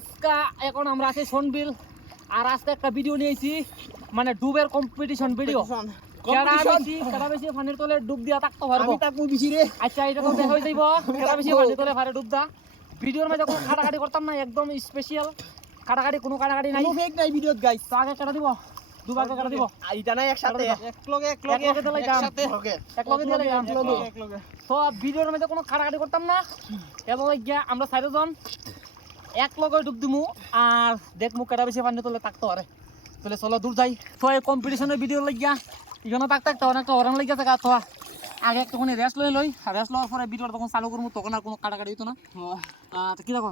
আজকে এখন আমরা আছি সোনবিল আর আজকে একটা ভিডিও নিয়েছি মানে ডুবের কম্পিটিশন ভিডিও কেডা বেশি কেডা বেশি পানির তলে ডুব দিয়া থাকতে পারব আমি বেশি রে। আচ্ছা এটা তো দেখা যাইব কেডা বেশি পানির তলে পারে ডুব দা। ভিডিওর মধ্যে কোনো কাটাকাটি করতাম না একদম স্পেশাল কাটাকাটি কোনো কাটাকাটি নাই। ফেক নাই ভিডিওত গাইস তো আগে কেটে দিব? দুবাগে কেটে দিব? আইতা নাই একসাথে। এক লগে এক লগে দিলে ওকে এক লগে দিয়ে দিলাম। তো ভিডিওর মধ্যে কোনো কাটাকাটি করতাম না। আমরা চারিজন এক লগে ডুব দিমু আর দেখমু কেটা বেশি পানি তোলে থাকতে পারে তাহলে চলো দূর যাই। এই কম্পিটিশনের ভিডিও লাগিয়া। এখানে থাক থাকতে অনেকটা হরান লাগিয়া থাকা তো আগে একটুখানি রেস্ট লই লই রেস্ট লওয়ার পরে ভিডিওটা তখন চালু করব তখন আর কোনো কাটাকাটি হইতো না। তো কি দেখো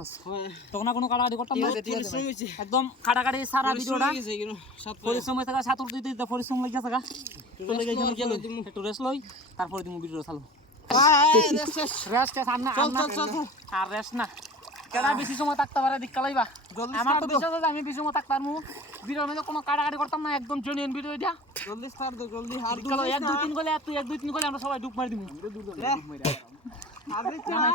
তখন আর কোনো কাটাকাটি করতাম একদম কাটাকাটি সারা ভিডিওটা পরিশ্রম হয়ে থাকা সাঁতর দিতে দিতে পরিশ্রম লাগিয়া থাকা একটু রেস্ট লই তারপরে দিমু ভিডিও চালু। রেস্ট না আর রেস্ট না। কেডা বেশি সময় থাকতে পারে দিক কালাইবা জলদি আমার তো বিশ্বাস আছে আমি বেশি সময় থাকতে পারব ভিডিওর মধ্যে কোনো কাটাকাটি করতাম না একদম জেনুইন ভিডিও এটা জলদি স্টার্ট দো জলদি দিক কালো এক দুই তিন গলে তুই এক দুই তিন গলে আমরা সবাই ডুব মারি দিমু। আবৃত্তি না, না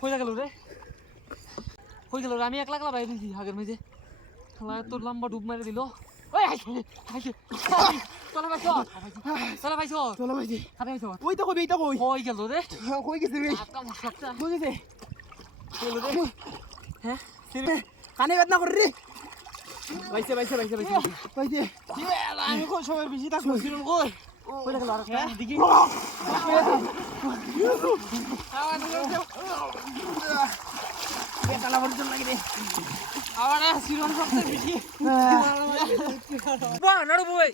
কই গেল রে? কই গেল রে? আমি একলা একলা বাইরে দিছি আগের শালা তোর লম্বা ডুব মেরে দিল। ওই ওই তো কই কই গেল রে? কই গেছে রে? কই গেছে হ্যাঁ কানে বেদনা করে রে বাইছে বাইছে বাইছে বাইছে বাইছে আমি কোন সময় বেশি থাকব? সিরন কই কই গেল। আর দিকে বেতালা ভরজন লাগে রে আবার সিরন সবচেয়ে বেশি। One, not a boy.